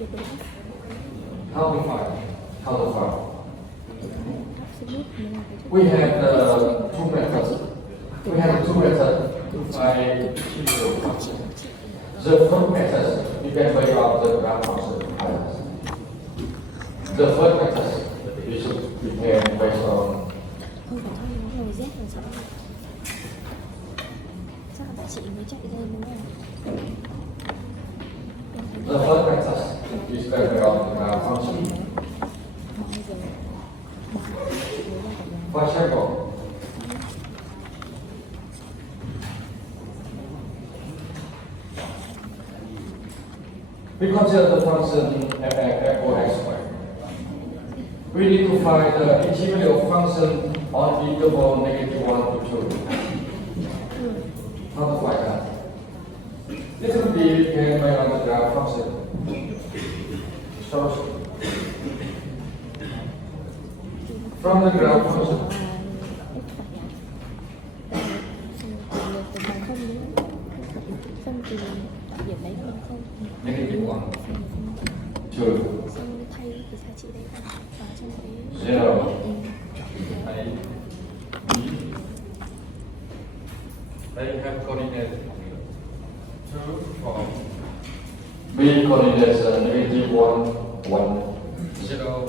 How to find? How to find? We have two methods. We have two methods to find integral function. The first method you can weigh out the graph function. The first method is we can based on Không phải thôi, nó ngồi rét rồi sao? Sao bạn chị mới chạy lên đúng không? the first method is based on the graph function. For example, we consider the function f of x squared. We need to find the integral of function on interval -1 to 2. How to find that? This will be given by on the graph function. So, from the graph function, Xong từ điểm đấy là bằng không. -1, 2, Xong thay cái giá trị đấy vào trong cái 0, A, B. They have coordinates 2, 4. B coordinates -1, 1, 0.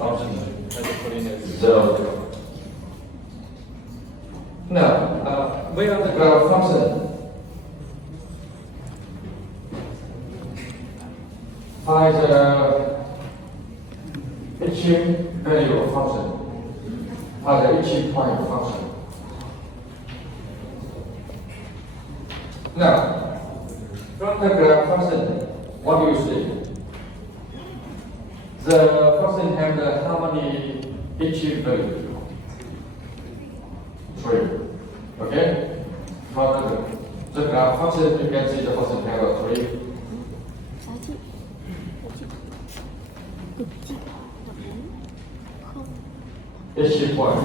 Option has a coordinate 0, 0. Now, based on the graph function, find the extreme value of function, find the extreme point of function. Now, from the graph function, what do you see? The function have the how many extreme value? 3. Okay? From the graph function, you can see the function have a 3. giá trị cực trị và 4 không. Extreme point.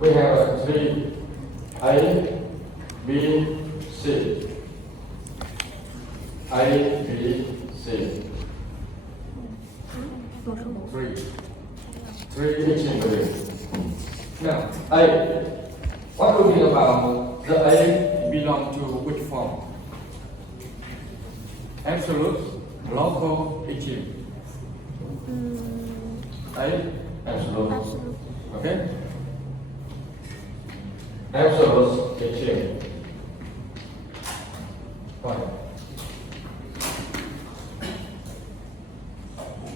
We have a 3, A, B, C. A, B, C. 3. 3 extreme value. Now, A. What do we mean about the A belong to which form? Absolute, local, extreme. A, absolute. Absolute. Okay? Absolute, extreme. Fine.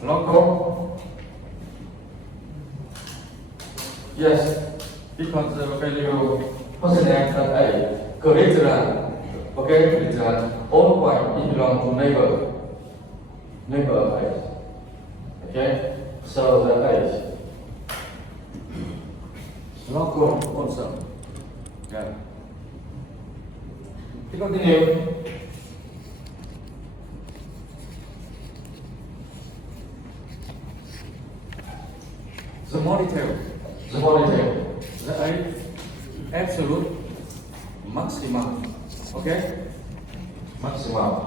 Local. Yes, because the value person x at A greater than, okay, greater than all point belong to neighbor A. Okay, so the A local also. Yeah. We continue. The more detail. The A absolute maximum. Okay? Maximum.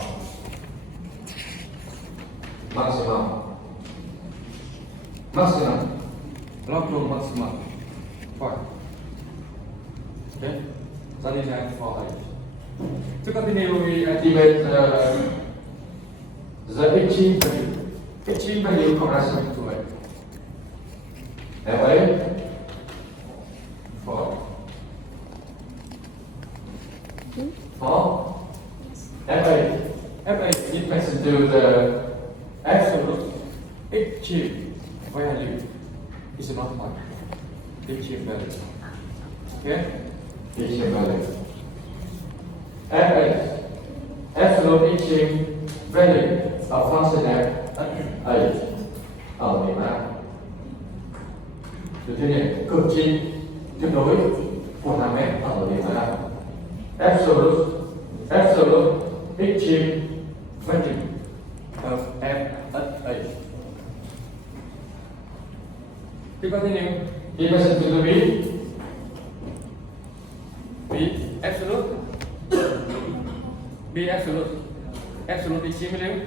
Local maximum. Fine. Okay? That is that for A. To continue, we activate the extreme value. Extreme value corresponding to A. FA 4. 4. FA depends into the absolute extreme value is not 1. Extreme value. Okay? Extreme value. FA absolute extreme value of function f at A ở điểm A. Được chưa nhỉ? Cực trị tuyệt đối của hàm f ở điểm A. Absolute extreme value of f at A. We continue. Equation to the B absolute. B absolute. absolute extreme value?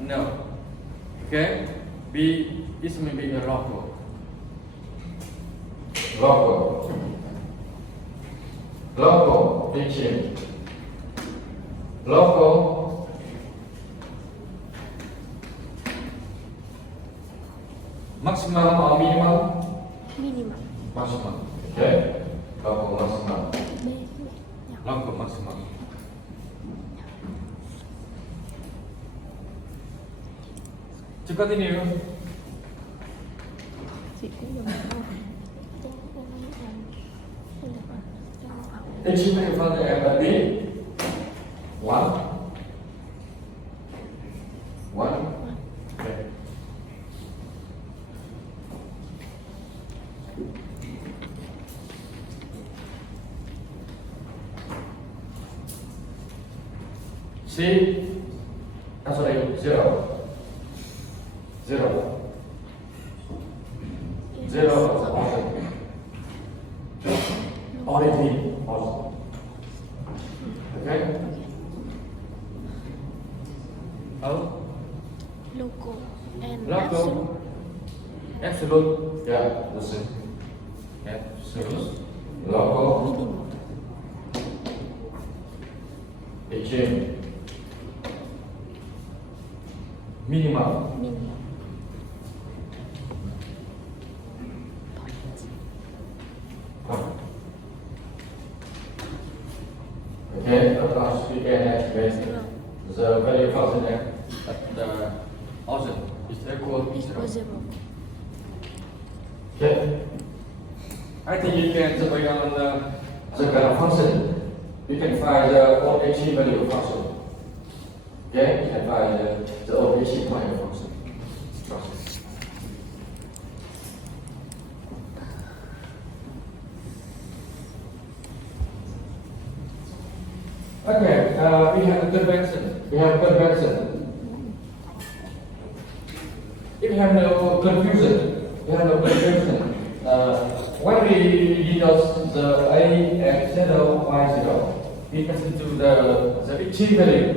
No. Okay? B is maybe a local. Local extreme. Local maximum or minimum? Minimum. Maximum. Okay? Local maximum. B. Nhỏ. Local maximum. To continue, Chị cũng dùng được achievement for the empathy. One. Okay. C. Sorry, zero. Zero is awesome. Origin, awesome. Okay? Oh, local and local. Absolute. Yeah, the same. Absolute. Local. Extreme. Minimum. Minimum. Okay, of course we can activate the value function at the option is equal to Equal 0. zero. Okay. I think you can survey on the kind of function. You can find the OHE value function. Okay, you can find the OHE value function. Okay, we have a convention. If you have no confusion, when we denote the A at 0, Y 0, it comes into the extreme value.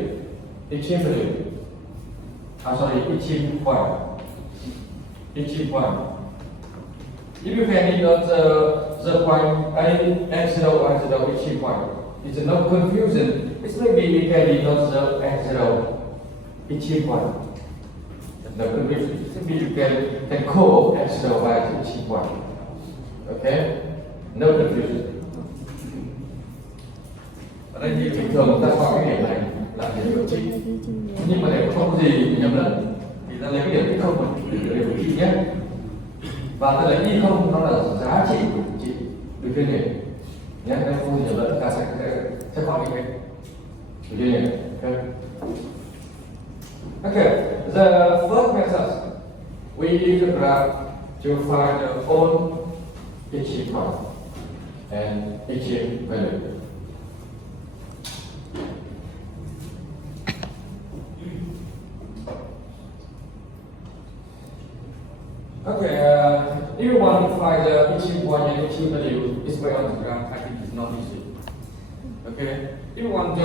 Extreme point. If you can denote the point A at 0, Y 0, extreme point, it's no confusion. It's maybe we can denote the x0 extreme point. No confusion. Maybe you can call x0 by the extreme point. Okay? No confusion. Ở đây thì bình thường chúng ta coi cái điểm này là điểm của chi. Nhưng mà nếu không có gì nhầm lẫn thì ta lấy cái điểm x không để điểm của chi nhé. Và ta lấy y không nó là giá trị của chi. Được chưa nhỉ? Nhé, nếu không nhầm lẫn ta sẽ khỏi cái được chưa nhỉ? Okay, the first method we use the graph to find the own extreme point and extreme value. Okay, if you want to find the extreme point and extreme value, it's by on the graph. I think it's not easy. Okay, if you want to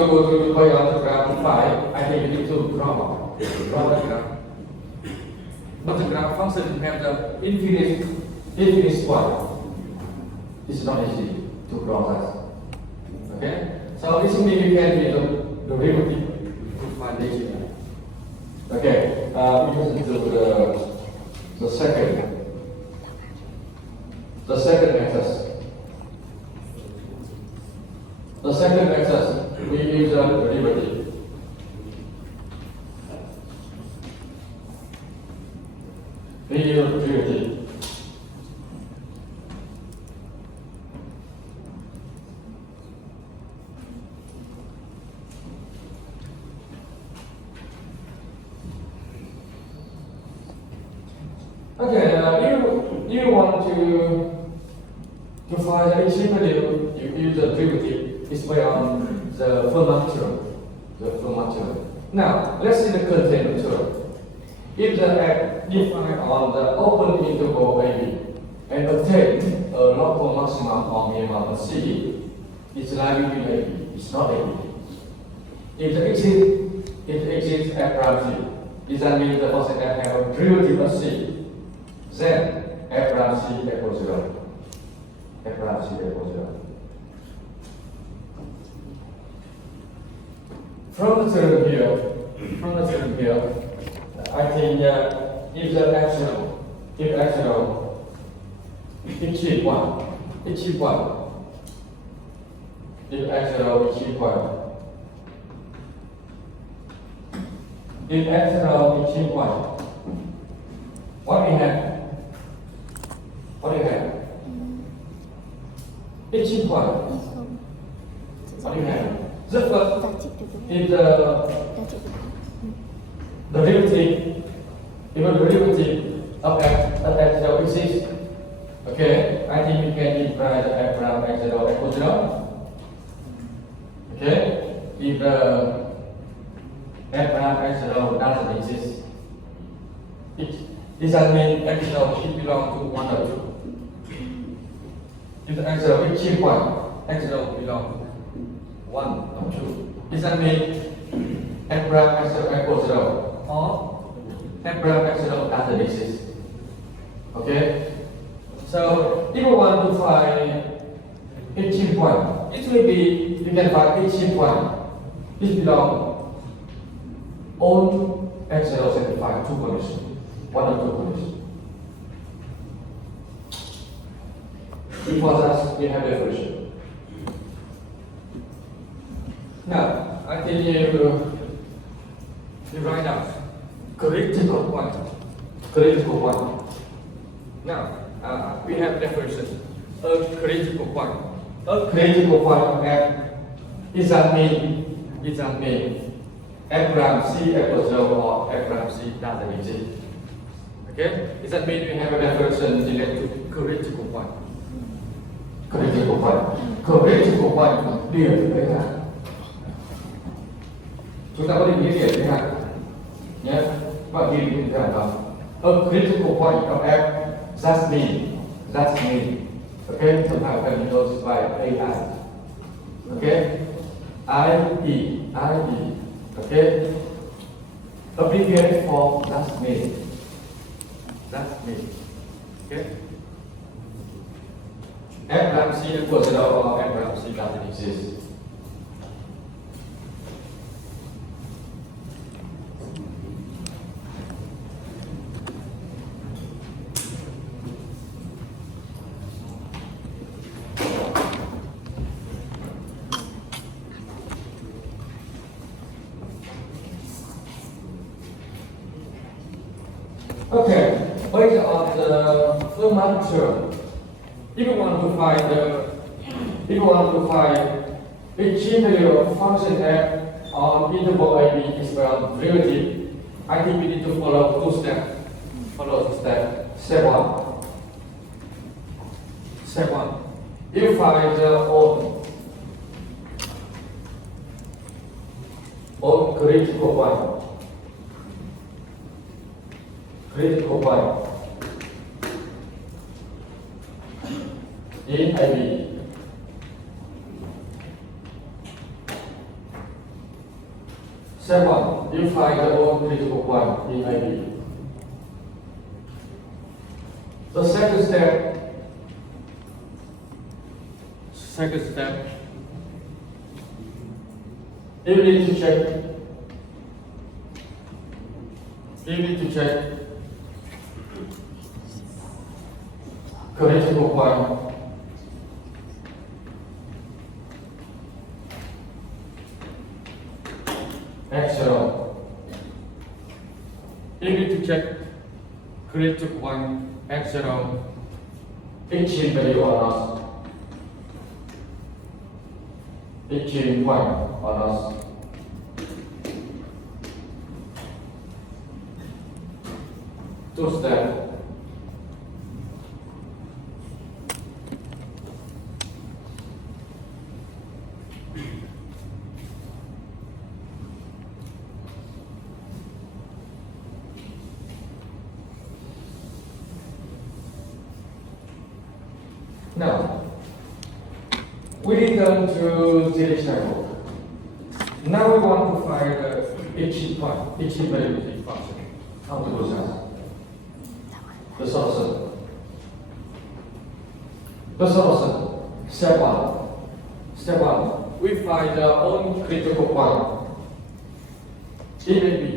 by on the graph to find, I think you need to draw the graph. But the graph function have the infinite point. It's not easy to draw that. Okay, so this means you can be the derivative to find the extreme. Okay, we listen to the second method. The second method, we use a derivative. We use a derivative. Okay, you want to find the extreme value, you use the derivative. It's by on the Fermat theorem. Now, let's see the containment theorem. If the F defined on the open interval AB and obtain a local maximum or minimum of C, it's likely to be AB. It's not AB. If the exit it exists f prime c. Does that mean the function f have a derivative of c? Then f prime c equals 0. F prime c equals 0. From the theorem here, I think if the x0, if x0 is equal, it's equal. If x0 is equal, if x0 is equal, what we have? What do you have? It's equal. What do you have? The first, Giá trị tuyệt đối. if Giá trị tuyệt đối. the derivative, if the derivative of x0 exists, okay, I think we can imply the f prime x0 equals 0. Okay, if the f prime x0 doesn't exist, it doesn't mean x0 should belong to 1 or 2. If the x0 is equal, x0 belong to 1 or 2. Does that mean f prime x0 equals 0 or f prime x0 doesn't exist? Okay? So if you want to find each point, it will be, you can find each point. It belongs on x0 satisfy two conditions, 1 or 2 conditions. Before that, we have definition. Now, I think you write down critical point. Critical point. Now, we have definition. A critical point. A critical point of f is that mean f prime c equals 0 or f prime c doesn't exist. Okay? Does that mean we have a definition related to critical point? Critical point. Critical point điểm đấy là chúng ta có định nghĩa điểm thế nào nhé, và ghi như thế nào? A critical point of f, that's mean. Okay, sometimes when we notice by AI. Okay, I-E. Okay, abbreviated for that's mean. Okay. F prime c equals 0 or f prime c doesn't exist. Okay, based on the Fermat theorem, if you want to find each value of function f on interval a b is well derivative, I think we need to follow two steps. Step one. You find the own critical point. In AB. Second, you find the own critical point in AB. The second step, you need to check critical point x0. You need to check critical point x0 each value or not. Each point or not. Two steps. Now, we return to series table. Now we want to find each point, each value of each function. How to do that? The solution. The solution. Step one. Step one. We find the own critical point. It may be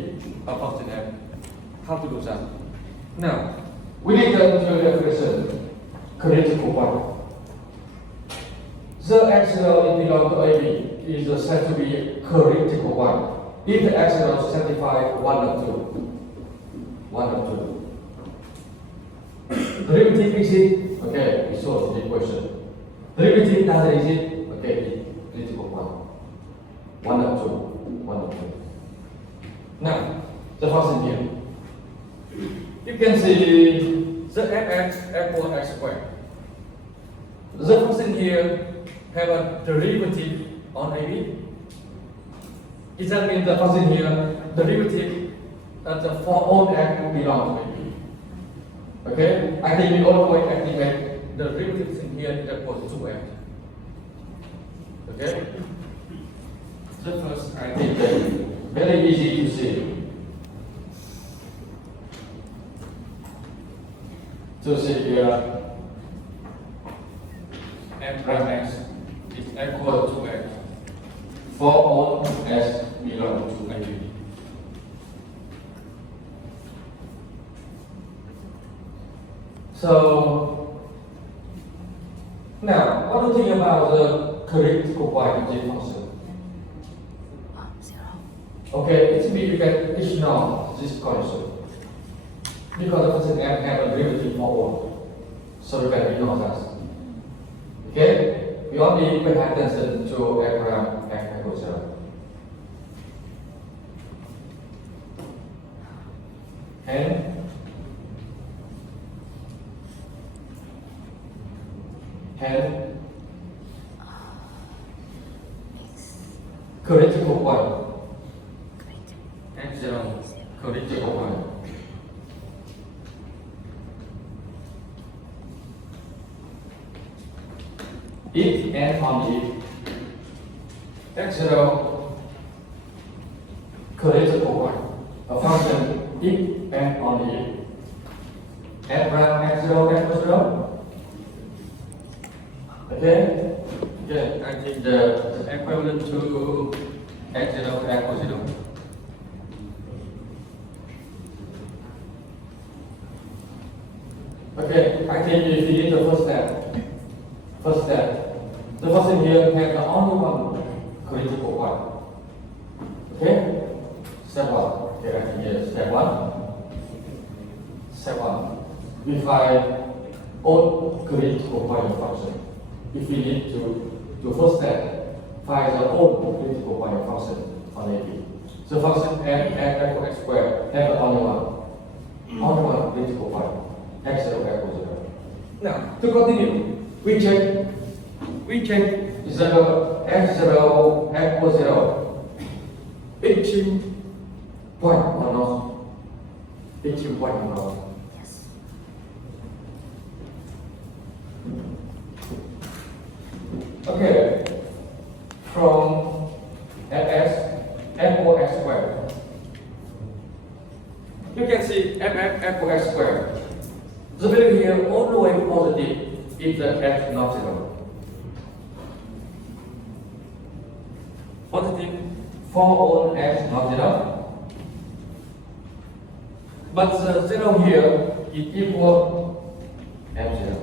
a function f. How to do that? Now, we return to the expression critical point. The x0 belongs to AB is said to be critical one if the x0 satisfies one of two. One of two. Derivative exist, okay, we solve the equation. Derivative doesn't exist, okay, critical one. One of two. One of two. Now, the function here. You can see the fx equals x squared. The function here have a derivative on AB. It that means the function here, derivative for all x belong to AB. Okay? I think we always activate the derivatives in here is equal to 2x. Okay? The first, I think that very easy to see. To see here, f prime x is equal to x for all s belong to AB. So now, what do you think about the critical point of the function? Okay, it's me you can ignore this concept because the function f have a derivative for all, so you can ignore that. Okay, we only pay attention to f prime f equals 0. And critical point. X0 critical point. If and only x0 critical point, a function if and only f prime x0 equals 0. Okay? Okay, I think the equivalent to x0 equals 0. Okay, I think if you did the first step, the function here has the only one critical point. Okay? Step one. Okay, I think here step one. Step one. We find all critical point of function. If we need to first step, find the all critical point of function on AB. So function f equals x squared have only one critical point. X0 equals 0. Now, to continue, we check 0, x0 equals 0. Each point or not? Each point or not? Yes. Okay, from fx equals x squared. You can see f equals x squared. The value here always positive if the f not 0. Positive for all x not 0. But the 0 here is equal f0.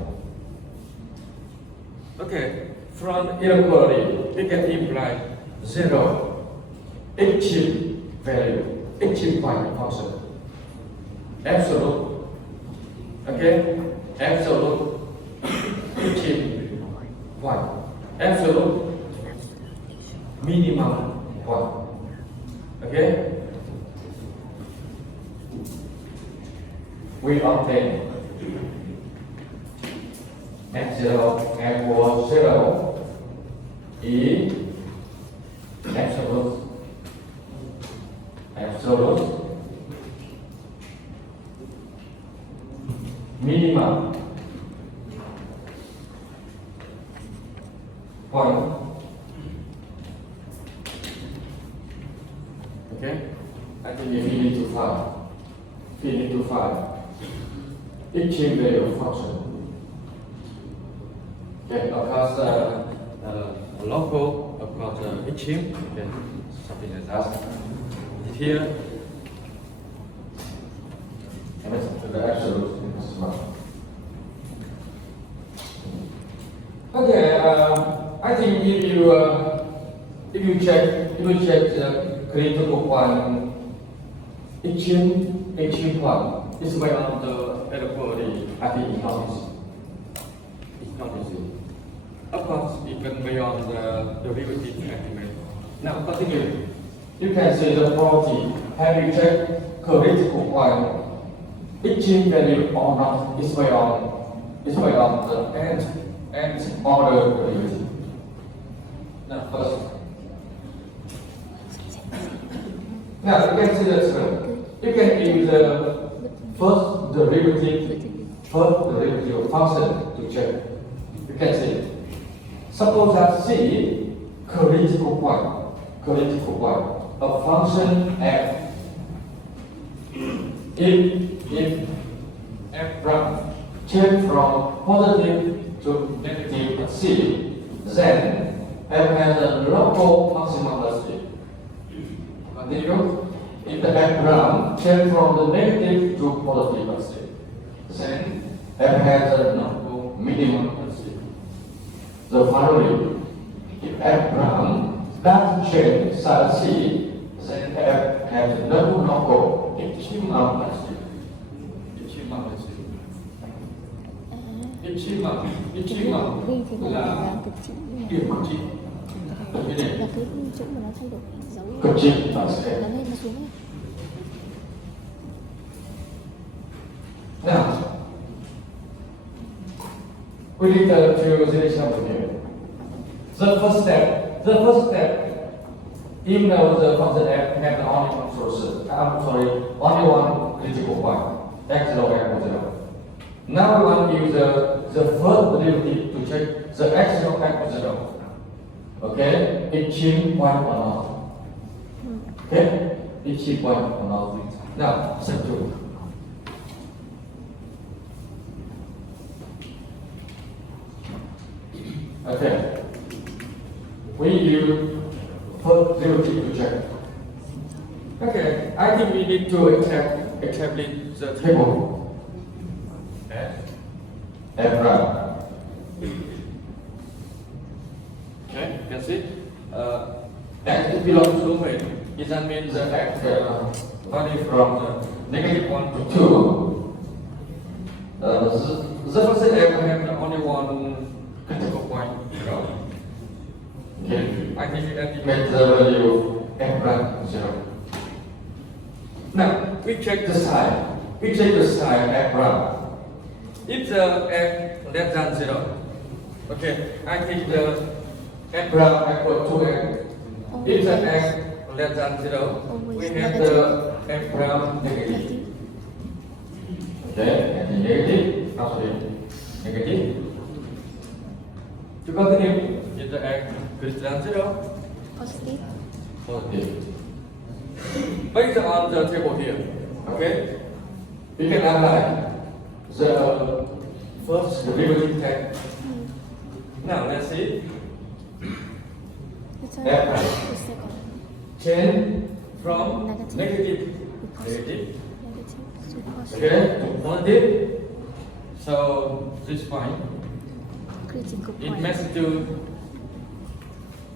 Okay, from inequality we can imply 0 each value, each point function. Absolute. Okay, absolute each point, absolute minimum point. Okay, we obtain x0 equals 0 is absolute minimum point. Okay. I think we need to find extreme value function. Okay, of course, local, of course, extreme, okay, something like that. Here, and it's the absolute as well. Okay, I think if you check the critical one, extreme one is beyond the equality. I think it's not easy. It's not easy. Of course, it can beyond the derivative estimate. Now, continue. You can see the property. Have you checked critical one? Extreme value or not is beyond the nth order derivative. Now, first. Now, you can see that you can use the first derivative function to check. You can see. Suppose that C critical point, a function f. If f prime change from positive to negative C, then f has a local maximum velocity. Continue. If the f prime change from the negative to positive velocity, then f has a local minimum velocity. So finally, if f prime doesn't change such C, then f has no local extreme velocity. Extreme là điểm cực trị. Là cái chỗ mà nó thay đổi dấu Cực trị là nó sẽ. lên nó xuống ấy. Now, we need to visualization over here. The first step, even though the function f have only one source, only one critical point, x0, x0. Now we want to use the first derivative to check the x0, x0. Okay, extreme point or not. Okay, extreme point or not. Now, step 2. Okay, we use first derivative to check. Okay, I think we need to establish the table. F prime. Okay, you can see. X belongs to me. It means the x value from the negative 1 to 2. The first f have only one critical point. Okay, I think we estimate the value f prime 0. Now we check the sign. F prime. If the f less than 0, okay, I think the f prime equal to x. If the x less than 0, we have the f prime negative. Okay, and negative, actually negative. To continue, if the x greater than 0, Positive. Based on the table here, okay, we can apply the first derivative test. Now let's see. The F prime second. change from negative to positive. okay, to positive. So this point Critical it point. matches to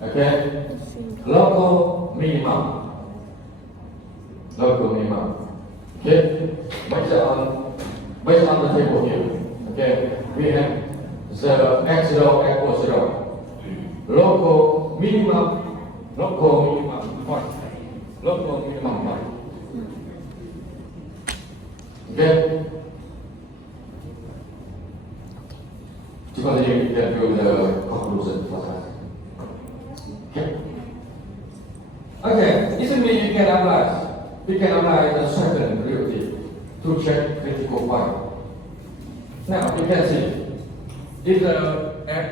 okay Extreme. local minimum. Okay, based on the table here. Okay, we have the x0 equals 0. Local minimum point. Okay. To continue, we can do the conclusion process. Okay. Okay, this means we can apply the second derivative to check critical point. Now you can see if the f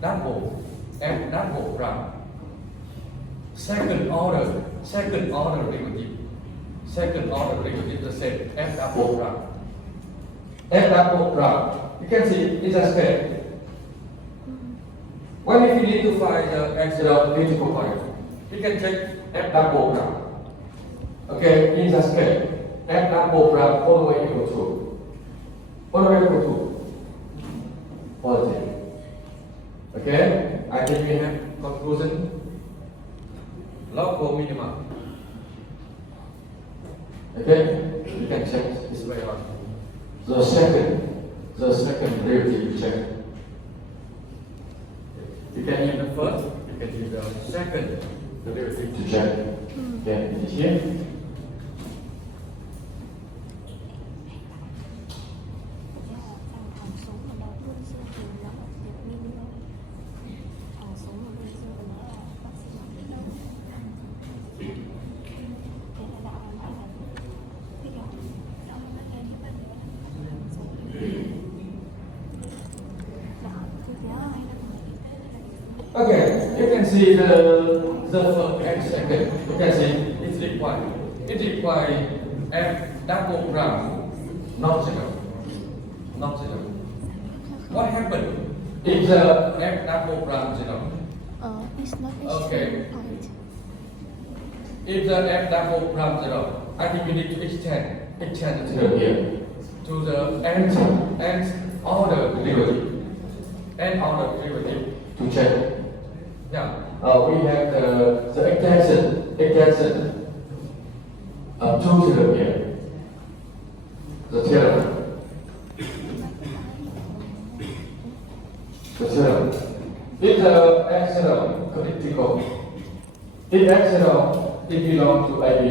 double prime second order derivative. Second order derivative the same f double prime. F double prime. You can see it's a step. When if you need to find the x0 critical point, you can check f double prime. Okay, in the step, f double prime all the way equal to. All the way equal to positive. Okay, I think we have conclusion. Local minimum. Okay, you can check this way on. The second derivative you check. You can use the first, you can use the second derivative to check. Okay, here. hằng số mà nó luôn dương thì nó là việc min thôi. Hằng số mà luôn dương thì nó là bác sĩ nói đến đâu. Thế là đạo hoàn toàn là cái kiểu đạo nó nghe như vậy là hằng số. Đạo thứ thứ hai là Okay, you can see the first and second. You can see it's required. It requires f double prime, not zero. Not zero. What happened if the f double prime zero? It's not Okay. right. If the f double prime zero, I think we need to extend the zero here to the nth order derivative. Nth order derivative to check. Now, we have the extension of two zero here. The theorem. The theorem. If the x0 critical, if x0 it belongs to AB,